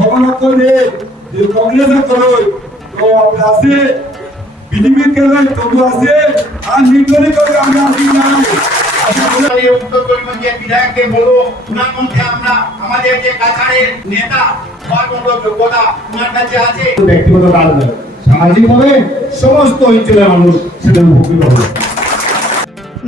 ক্ষমতা নেই যে কংগ্রেসের করই তো আমরা আছে বিজেপি কেলে তবু আছে আর নির্দলীয় করে আমরা আছি না। বলে- উত্তর করিমগঞ্জের বিধায়ককে বলব ওনার মধ্যে আমরা আমাদের যে কাছাড়ের নেতা হওয়ার মতো যোগ্যতা ওনার কাছে আছে। ব্যক্তিগত কাজ নয় সামাজিকভাবে সমস্ত অঞ্চলের মানুষ সেটা উপকৃত হবে।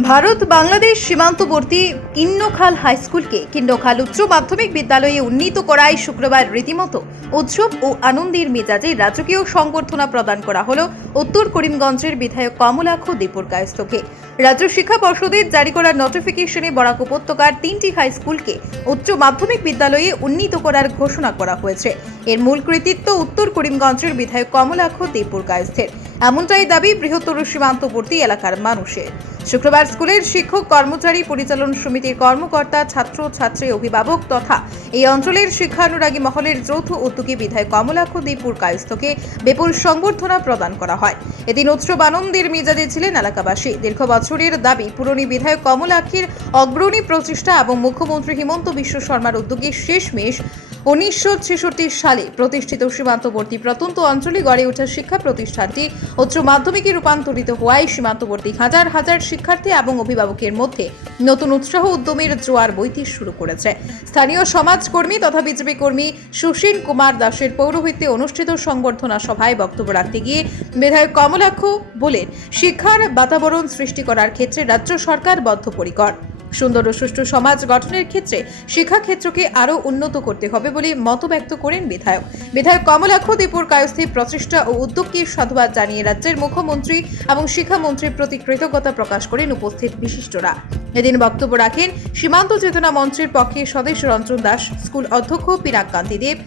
ভারত বাংলাদেশ সীমান্তবর্তী কিন্নখাল হাই স্কুলকে কিন্নখাল উচ্চ মাধ্যমিক বিদ্যালয়ে উন্নীত করায় শুক্রবার রীতিমতো উৎসব ও আনন্দের মেজাজে রাজকীয় সংবর্ধনা প্রদান করা হল উত্তর করিমগঞ্জের বিধায়ক কমলাক্ষ দীপুর কায়স্থকে রাজ্য শিক্ষা পর্ষদের জারি করা নোটিফিকেশনে বরাক উপত্যকার তিনটি হাই স্কুলকে উচ্চ মাধ্যমিক বিদ্যালয়ে উন্নীত করার ঘোষণা করা হয়েছে। এর মূল কৃতিত্ব উত্তর করিমগঞ্জের বিধায়ক কমলাক্ষ দীপুর কায়স্থের এমনটাই দাবি বৃহত্তর সীমান্তবর্তী এলাকার মানুষের। শুক্রবার স্কুলের শিক্ষক, কর্মচারী পরিচালন সমিতির কর্মকর্তা, ছাত্র, ছাত্রী, অভিভাবক তথা এই অঞ্চলের শিক্ষানুরাগী মহলের যৌথ উদ্যোগী বিধায়ক কমলাক্ষ দীপুর কায়স্থকে বিপুল সংবর্ধনা প্রদান করা হয়। এদিন উৎসব আনন্দের মেজাজে ছিলেন এলাকাবাসী। দীর্ঘ বছরের দাবি, পুরনী বিধায়ক কমলাক্ষীর অগ্রণী প্রচেষ্টা এবং মুখ্যমন্ত্রী হিমন্ত বিশ্ব শর্মার উদ্যোগে শেষমেশ উনিশশো ছেষট্টি সালে প্রতিষ্ঠিত সীমান্তবর্তী প্রত্যন্ত অঞ্চলে গড়ে ওঠা শিক্ষা প্রতিষ্ঠানটি উচ্চ মাধ্যমিকে রূপান্তরিত হওয়ায় সীমান্তবর্তী হাজার হাজার শিক্ষার্থী এবং অভিভাবকের মধ্যে নতুন উৎসাহ উদ্যমের জোয়ার বইতে শুরু করেছে। স্থানীয় সমাজকর্মী তথা বিজেপি কর্মী সুশীল কুমার দাসের পৌরোহিত্যে অনুষ্ঠিত সংবর্ধনা সভায় বক্তব্য রাখতে গিয়ে বিধায়ক কমলাক্ষ বলেন, শিক্ষার বাতাবরণ সৃষ্টি করার ক্ষেত্রে রাজ্য সরকার বদ্ধপরিকর। সুন্দর ও সুষ্ঠু সমাজ গঠনের ক্ষেত্রে শিক্ষাক্ষেত্রকে আরও উন্নত করতে হবে বলে মত ব্যক্ত করেন বিধায়ক। বিধায়ক কমলাক্ষ, দীপুর কায়স্থী প্রচেষ্টা ও উদ্যোগকে সাধুবাদ জানিয়ে রাজ্যের মুখ্যমন্ত্রী এবং শিক্ষামন্ত্রীর প্রতি কৃতজ্ঞতা প্রকাশ করেন উপস্থিত বিশিষ্টরা। এদিন বক্তব্য রাখেন সীমান্ত চেতনা মঞ্চের পক্ষে সদস্য রঞ্জন দাস, স্কুল অধ্যক্ষ পিনাক কান্তি দেব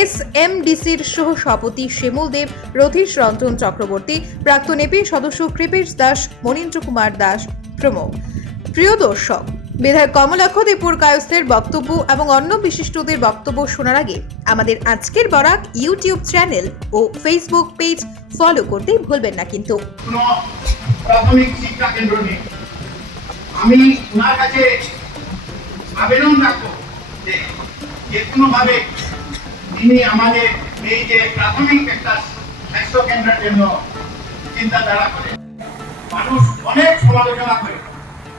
এস এম ডিসির সহ সভাপতি শ্যামল দেব, রথীশ রঞ্জন চক্রবর্তী, প্রাক্তন এপি সদস্য কৃপেশ দাস, মনীন্দ্র কুমার দাস প্রমুখ। প্রিয় দর্শক, বিধায়ক কমলাক্ষ দীপুর কায়স্থের বক্তব্য এবং অন্য বিশিষ্টদের বক্তব্য শোনার আগে আমাদের আজকের বরাক ইউটিউব চ্যানেল ও ফেসবুক পেজ ফলো করতে ভুলবেন না কিন্তু। প্রাথমিক শিক্ষা কেন্দ্র আমি ওনার কাছে আবেদন রাখব যে তিনি আমাদের এই যে প্রাথমিক একটা স্বাস্থ্য কেন্দ্রের জন্য চিন্তাধারা মানুষ অনেক সমালোচনা করে।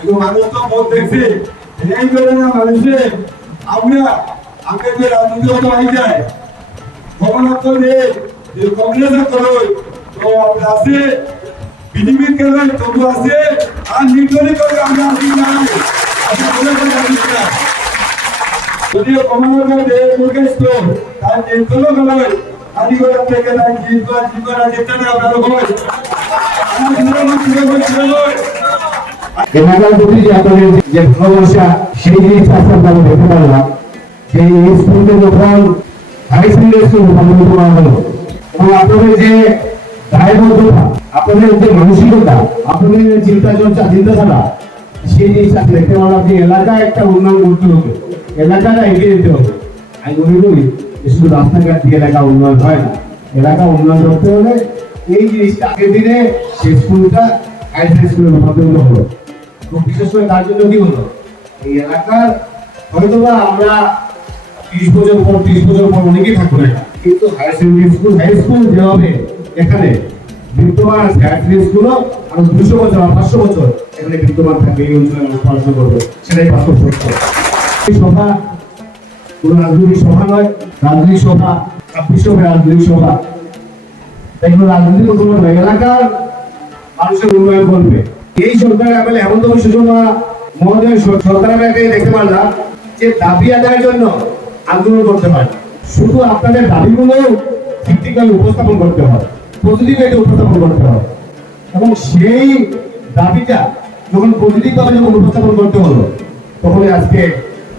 কিন্তু মানুষ তো বহুত দেখছি এই ধরনের মানুষে, আমরা আগে যে রাজনীতি হয়ে যায় ক্ষমতা নেই যে কংগ্রেসের করই তো আমরা আছে, বিজেপি কেলে তবু আছে, আর নির্দলীয় করে আমরা আছি না। না। যদিও নির্দলীয় করে না আমার ছিল ছিল ভালোবাসা, সেই জিনিসটা আজকে আমরা দেখতে পারলাম। যে এই স্কুলকে যখন হাই সেকেন্ডারি স্কুল একটা উন্নয়ন করতে হবে। এলাকাটা এগিয়ে যেতে হবে। আমি এলাকা উন্নয়ন হয় না। উন্নয়ন করতে হলে এই জিনিসটা আগের দিনে সেই স্কুলটা হাই স্কুলে রূপান্তরিত হলো। এবং বিশেষ করে তার জন্য কি হলো? এই এলাকার হয়তো বা আমরা তিরিশ বছর পর, তিরিশ বছর পর অনেকেই থাকব না কিন্তু higher secondary school high school যেভাবে এখানে বিদ্যমান আছে হায়ার সেকেন্ডারি স্কুলও আরও দুশো বছর আর পাঁচশো বছর এখানে বিদ্যমান থাকবে এই অঞ্চলে মানুষ পড়াশোনা করবে, সেটাই বাস্তব সত্য। এই সভা কোনো রাজনৈতিক সভা নয়, রাজনৈতিক সভা, ছাব্বিশ হবে রাজনৈতিক সভা। দেখুন রাজনৈতিক উন্নয়ন এলাকার মানুষের উন্নয়ন করবে এই সরকারের আমলে হেমন্ত বিশ্ব শর্মা মহোদয় সর- সরকারের দেখতে পারলাম যে দাবি আদায়ের জন্য আন্দোলন করতে হয়। শুধু আপনাদের দাবিগুলো ঠিকঠিকভাবে উপস্থাপন করতে হয়, পজিটিভ এটা উপস্থাপন করতে হয়। এবং সেই দাবিটা যখন পজিটিভ ভাবে যখন উপস্থাপন করতে হলো, তখন আজকে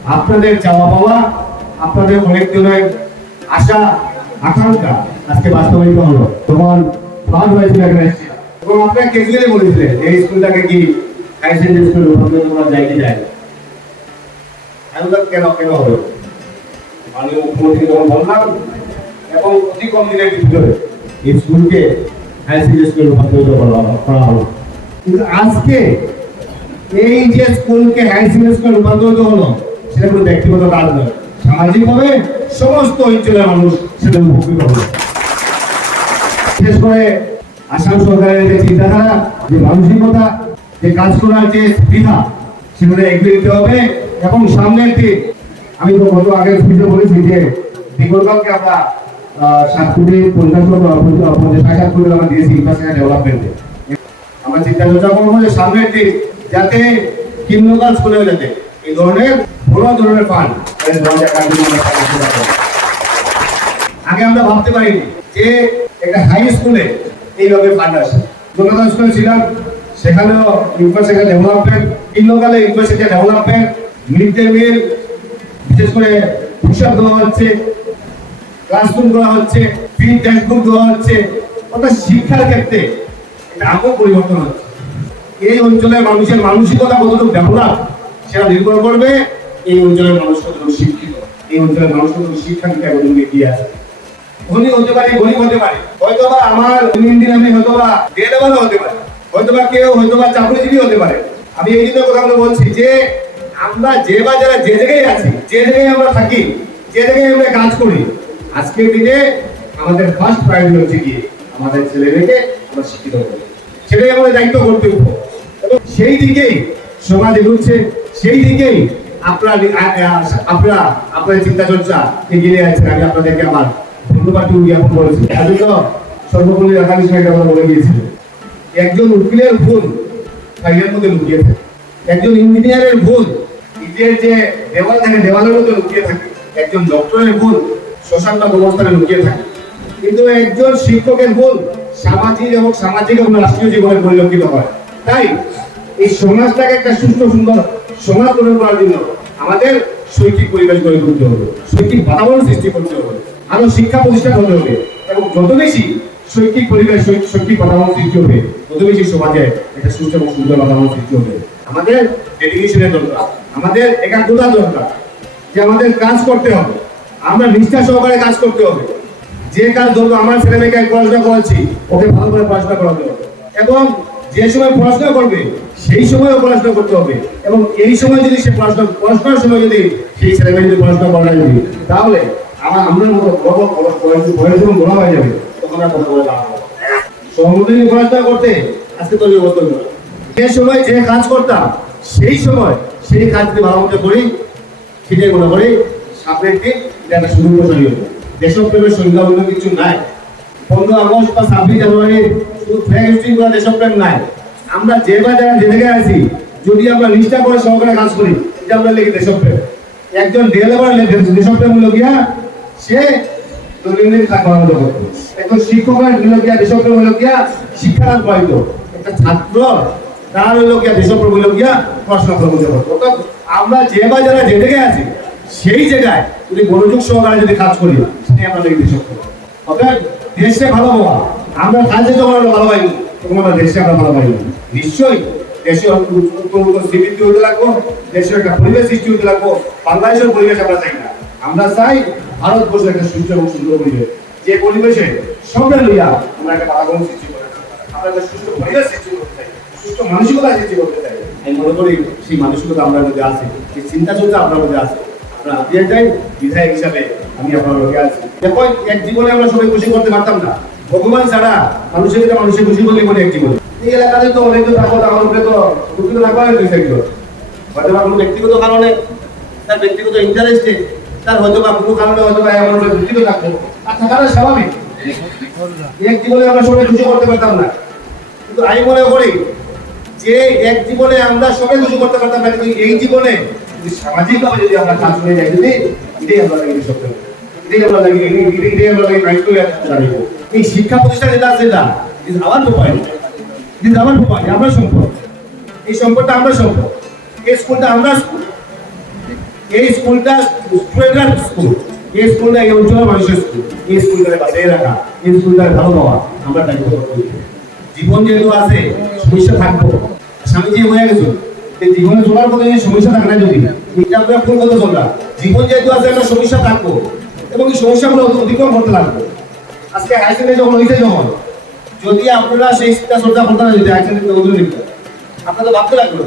আপনাদের চাওয়া পাওয়া, আপনাদের অনেক দিনের আশা, আকাঙ্ক্ষা আজকে বাস্তবায়িত হলো। তখন প্লান হয়েছিল এখানে। এবং বলেছিলেন, এই স্কুলটাকে কি হাই সেকেন্ডারি স্কুল রূপান্তর করা যায়? কি যায় কেন কেন হবে? মুখ্যমন্ত্রী যখন বললাম, এবং অতি কম দিনের ভিতরে এই স্কুলকে হাই সেকেন্ডারি স্কুলে রূপান্তরিত করা হলো কিন্তু আজকে এই যে স্কুলকে হাই সেকেন্ডারি স্কুলে রূপান্তরিত হলো, সেটা কোনো ব্যক্তিগত কাজ নয়। সামাজিকভাবে সমস্ত অঞ্চলের মানুষ সেটা উপকৃত হলো বিশেষ করে আসাম সরকারের যে চিন্তাধারা, যে মানসিকতা, যে কাজ করার যে স্পৃহা সেগুলো এগিয়ে দিতে হবে। এবং সামনে একটি, আমি তো গত আগের ভিডিও বলেছি যে বিগতকালকে আমরা সাত কোটি পঞ্চাশ লক্ষ পঞ্চাশ আমরা দিয়েছি ইনফ্রাস্ট্রাকচার ডেভেলপমেন্টে আমরা চিন্তা চর্চা করব যে সামনে একটি, যাতে কিন্নকাল স্কুলেও যাতে এই ধরনের বড় ধরনের ফান্ড আগে আমরা ভাবতে পারিনি যে একটা হাই স্কুলে এইভাবে ফান্ড আসে। জনতা স্কুলে ছিলাম, সেখানেও infrastructure development ইন্নকালে infrastructure development mid day meal বিশেষ করে পোশাক দেওয়া হচ্ছে ক্লাসরুম করা হচ্ছে ফি টেক্সটবুক দেওয়া হচ্ছে অর্থাৎ শিক্ষার ক্ষেত্রে একটা পরিবর্তন হচ্ছে। এই অঞ্চলের মানুষের মানসিকতা কতটুকু ডেভেলপ সেটা নির্ভর করবে এই অঞ্চলের মানুষ কতটুকু শিক্ষিত। এই অঞ্চলের মানুষ কতটুকু শিক্ষা এগিয়ে আছে। ধনী হতে পারে গরিব হতে পারে। হয়তোবা আমার দিন দিন আমি ডে লেভেলও হতে পারে, হয়তোবা কেউ হয়তোবা চাকরিজীবী হতে পারে। আমি এই জন্য বলছি যে, আমরা যে বা যে জায়গায় আছি, যে জায়গায় আমরা থাকি, যে জায়গায় আমরা কাজ করি, আজকের দিনে আমাদের ফার্স্ট প্রায়োরিটি হচ্ছে আমাদের ছেলে মেয়েকে আমরা শিক্ষিত করব। সেটাই আমাদের দায়িত্ব এবং সেই দিকেই সমাজ এগুচ্ছে, সেই দিকেই আপনারা আপনারা আপনাদের চিন্তা চর্চা এগিয়ে যাচ্ছেন আমি আপনাদেরকে আমার ধন্যবাদ জ্ঞাপন করেছি তার জন্য সর্বপল্লী রাখালি সাহেব আমরা বলে গিয়েছিলেন একজন উকিলের ভুল ফাইলের মধ্যে লুকিয়ে থাকে। একজন ইঞ্জিনিয়ারের ভুল ইটের যে দেওয়াল থাকে, দেওয়ালের মধ্যে লুকিয়ে থাকে। একজন ডক্টরের ভুল শ্মশান বা লুকিয়ে থাকে। কিন্তু একজন শিক্ষকের ভুল সামাজিক এবং সামাজিক এবং রাষ্ট্রীয় জীবনে পরিলক্ষিত হয়। তাই এই সমাজটাকে একটা সুস্থ সুন্দর সমাজ গঠন করার জন্য আমাদের শৈক্ষিক পরিবেশ গড়ে তুলতে হবে। শৈক্ষিক বাতাবরণ সৃষ্টি করতে হবে। আরও শিক্ষা প্রতিষ্ঠান হতে হবে। এবং যত বেশি শৈক্ষিক পরিবেশ, শৈক্ষিক বাতাবরণ সৃষ্টি হবে, তত বেশি সমাজে একটা সুস্থ এবং সুন্দর বাতাবরণ সৃষ্টি হবে। আমাদের ডেডিকেশনের দরকার, আমাদের একাগ্রতা দরকার যে আমাদের কাজ করতে হবে। আমরা নিষ্ঠা সহকারে কাজ করতে হবে। যে কাজ ধরবো আমার ছেলে মেয়েকে পড়াশোনা করাচ্ছি, ওকে ভালো করে পড়াশোনা করাতে হবে। এবং যে সময় পড়াশোনা করবে, সেই সময়ও পড়াশোনা করতে হবে। এবং এই সময় যদি সে পড়াশোনা, পড়াশোনার সময় যদি সেই ছেলে মেয়ে যদি পড়াশোনা করা তাহলে আমার আমরা বড় বয়স যখন হয়ে যাবে। তখন আর কথা বলে লাভ সহমতি করতে আজকে তৈরি যে সময় যে কাজ করতাম সেই সময় সেই কাজ যদি ভালো মতো করি সেটাই মনে করি সামনের দিন এটা একটা সুযোগ তৈরি হবে দেশপ্রেমের সংজ্ঞা অন্য কিছু নাই। পনেরো আগস্ট বা ছাব্বিশ জানুয়ারি শুধু ফ্ল্যাগ হোস্টিং করা দেশপ্রেম নাই। আমরা যে বা যারা যে জায়গায় আছি যদি আমরা নিষ্ঠা করে সহকারে কাজ করি এটা আমরা লিখি দেশপ্রেম একজন ডেলিভার দেশপ্রেম হলো গিয়া সে দৈনন্দিন কাজ করার করতো একজন শিক্ষকের হলো গিয়া দেশপ্রেম হলো গিয়া শিক্ষাদান একটা ছাত্র, তার হলো গিয়া দেশপ্রেম হলো গিয়া পড়াশোনা করার করতো আমরা যে বা যারা যে জায়গায় আছি, সেই জায়গায় যদি মনোযোগ সহকারে যদি কাজ করি, সেটাই আমরা লিখি দেশপ্রেম অর্থাৎ দেশকে ভালো পাওয়া আমরা কাজে যখন আমরা ভালো পাইনি, তখন আমরা দেশকে আমরা ভালো নিশ্চয়ই দেশে উত্তর স্বীকৃতি হতে লাগবো, দেশের একটা পরিবেশ সৃষ্টি হতে লাগবো, বাংলাদেশের পরিবেশ আমরা চাই না। আমরা চাই ভারতবর্ষের একটা সুস্থ এবং সুন্দর পরিবেশ। যে পরিবেশে সবটা লইয়া আমরা একটা বাতাবরণ সৃষ্টি করে আমরা একটা সুস্থ পরিবেশ সৃষ্টি করতে চাই। সুস্থ মানসিকতা সৃষ্টি করতে চাই। আমি মনে করি সেই মানসিকতা আপনার মধ্যে আছে, সেই চিন্তা আপনার মধ্যে আছে। আমরা আগিয়ে যাই বিধায়ক হিসাবে আমি আপনার লোকে আছি। দেখো, এক জীবনে আমরা সবাই খুশি করতে পারতাম না। ভগবান ছাড়া মানুষের মানুষের খুশি করলে মনে এক জীবনে। এই এলাকাতে তো অনেক থাকব আমার উপরে তো দুঃখিত থাকব ব্যক্তিগত কারণে, তার ব্যক্তিগত ইন্টারেস্টে তার হয়তো বা কোনো কারণে হয়তো বা এমন দুঃখিত থাকব আর থাকাটা স্বাভাবিক। এক জীবনে আমরা সবাই খুশি করতে পারতাম না। কিন্তু আমি মনে করি যে এক জীবনে আমরা সবাই খুশি করতে পারতাম না, কিন্তু এই জীবনে সামাজিকভাবে যদি আমরা কাজ করে যাই, যদি এটাই আমরা লাগে সত্য এটাই আমরা লাগে এটাই আমরা দাঁড়িয়ে এই শিক্ষা প্রতিষ্ঠান যেটা আছে ইজ আমার প্রোফাইল ইজ আমার প্রোফাইল আমরা সম্পদ। এই সম্পদটা আমরা সম্পদ। এই স্কুলটা আমরা স্কুল। এই স্কুলটা স্টুডেন্টরা স্কুল। এই স্কুলটা এই অঞ্চলের মানুষের স্কুল। এই স্কুলটাকে বাঁচিয়ে রাখা এই স্কুলটাকে ভালো পাওয়া। আমরা দায়িত্ব জীবন যেহেতু আছে, সমস্যা থাকব। স্বামীজি হয়ে গেছে জীবনে চলার পথে যদি সমস্যা থাকে না যদি। এটা আমরা কোন কথা চললাম জীবন যেহেতু আছে একটা সমস্যা থাকব। এবং এই সমস্যাগুলো অতিক্রম করতে লাগবে। আজকে হাইসেন্টে যখন হয়েছে যখন, যদি আপনারা সেই চিন্তা চর্চা করতে না যদি নিতেন আপনার তো ভাবতে লাগল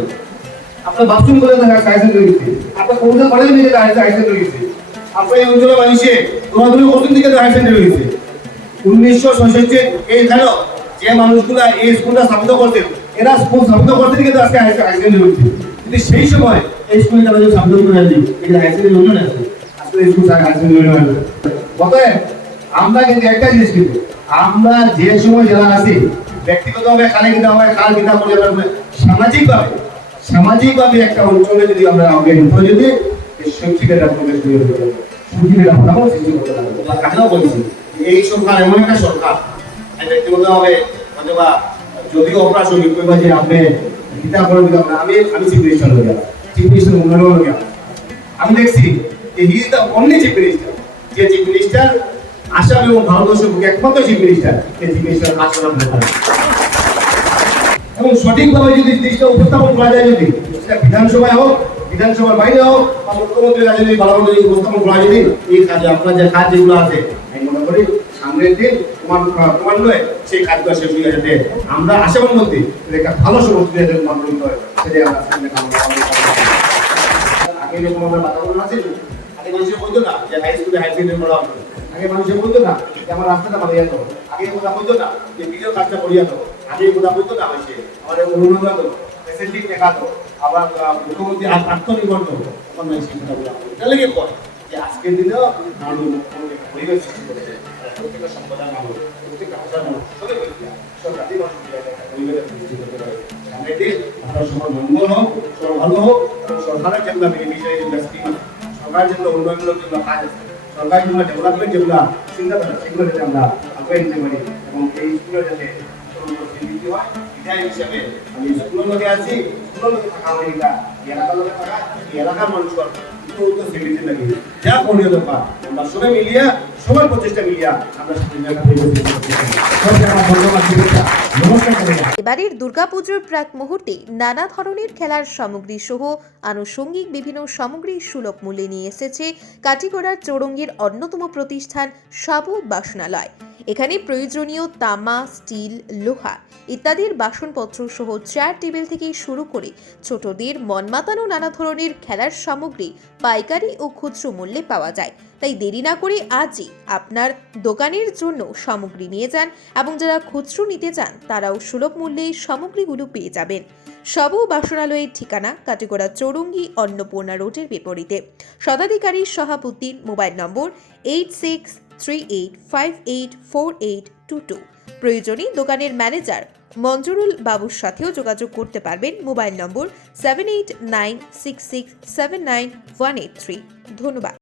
আপনার বাথরুম করে দেখা আইসেন্ট রয়েছে আপনার কবিতা কলেজ নিয়ে যেতে আইসেন্ট রয়েছে আপনার এই অঞ্চলের মানুষে দৌড়াদৌড়ি করতেন দিকে আইসেন্ট রয়েছে উনিশশো ছয়ষট্টি এইখানেও যে মানুষগুলা এই স্কুলটা স্থাপিত করতেন এরা স্কুল স্থাপিত করতে কিন্তু আজকে আইসেন্ট রয়েছে কিন্তু সেই সময় এই স্কুল তারা যদি স্থাপিত করে আছি এটা আইসেন্ট ইউনিয়ন আছে আজকে এই স্কুল ইউনিয়ন আছে অতএব, আমরা কিন্তু একটা জিনিস কিন্তু, আমরা যে সময় যারা আছি, ব্যক্তিগতভাবে খালি কিনা হয় কাল কিনা করে সামাজিকভাবে সামাজিকভাবে একটা অঞ্চলে যদি আমরা আগে নিতে যদি প্রবেশ করে বলেছি এই সরকার এমন একটা সরকার অথবা আপনি গীতা করে দিলাম আমি আমি হয়ে গেলাম। উন্নয়ন হয়ে গেলাম। আমি দেখছি যে he the only chief minister যে চিফ মিনিস্টার আসাম এবং ভারতবর্ষের একমাত্র চিফ মিনিস্টার যে চিফ মিনিস্টার মতো এবং সঠিকভাবে যদি জিনিসটা উপস্থাপন করা যায় যদি, সেটা বিধানসভায় হোক, বিধানসভার বাইরে হোক, বা মুখ্যমন্ত্রীর কাছে যদি ভালো যদি উপস্থাপন করা যায় এই কাজে আপনার যে কাজ যেগুলো আছে, আমি মনে করি সামনের দিন তোমার নয়, সেই কাজগুলো শেষ হয়ে যাতে আমরা আশাবাদ মধ্যে একটা ভালো সমস্ত রূপান্তরিত হয়। সেটাই আমরা সামনে করি। আগে যেরকম আমরা বাতাবরণ আছে, আগে মানুষের বলতো না যে হাই স্কুলে হাই সেকেন্ডারি পড়া হবে আগে মানুষের বলতো না যে আমার রাস্তাটা ভালো যেত। আগে কথা বলতো না যে বিজয় কাজটা করিয়া তো আগে বলতো না হয়েছে। আমাদের অনুদান তো ফেসিলিটি দেখাতো আবার মুখ্যমন্ত্রী আত- আত্মনির্ভর তো সেই কথা এটা লেগে পড়ে যে আজকের মুখ্যমন্ত্রী একটা পরিবেশ সৃষ্টি করেছে প্রত্যেকটা দিন মঙ্গল হোক ভালো হোক সরকারের যেগুলো বেনিফিশিয়ারি যেগুলো স্কিম আছে সরকার যেগুলো উন্নয়নমূলক যেগুলো কাজ আছে সরকার যেগুলো ডেভেলপমেন্ট যেগুলো চিন্তাধারা সেগুলো যাতে আমরা এবং এই স্কুলে যাতে হয় আমি স্কুলের লোকে আছি স্কুলের লোকে থাকা এটা এই এলাকার লোকে যা করণীয় দরকার আমরা সবাই মিলিয়া, সবার প্রচেষ্টা মিলিয়া আমরা করে এবারের দুর্গাপুজোর প্রাক মুহূর্তে নানা ধরনের খেলার সামগ্রী সহ আনুষঙ্গিক বিভিন্ন সামগ্রী সুলভ মূল্যে নিয়ে এসেছে কাটিগড়ার চৌরঙ্গীর অন্যতম প্রতিষ্ঠান সাবু বাসনালয়। এখানে প্রয়োজনীয় তামা, স্টিল, লোহা ইত্যাদির বাসনপত্র সহ চেয়ার টেবিল থেকে শুরু করে ছোটদের মন মাতানো নানা ধরনের খেলার সামগ্রী পাইকারি ও খুচরো মূল্যে পাওয়া যায়। তাই দেরি না করে আজই আপনার দোকানের জন্য সামগ্রী নিয়ে যান এবং যারা খুচরো নিতে চান, তারাও সুলভ মূল্যে সামগ্রীগুলো পেয়ে যাবেন। সব বাসনালয়ের ঠিকানা কাটিগড়া চৌরঙ্গি অন্নপূর্ণা রোডের বিপরীতে। শতাধিকারী Shahabuddin mobile number eight six three eight five eight four eight two two প্রয়োজনে দোকানের ম্যানেজার মঞ্জুরুল বাবুর সাথেও যোগাযোগ করতে পারবেন mobile number seven eight nine six six seven nine one eight three ধন্যবাদ।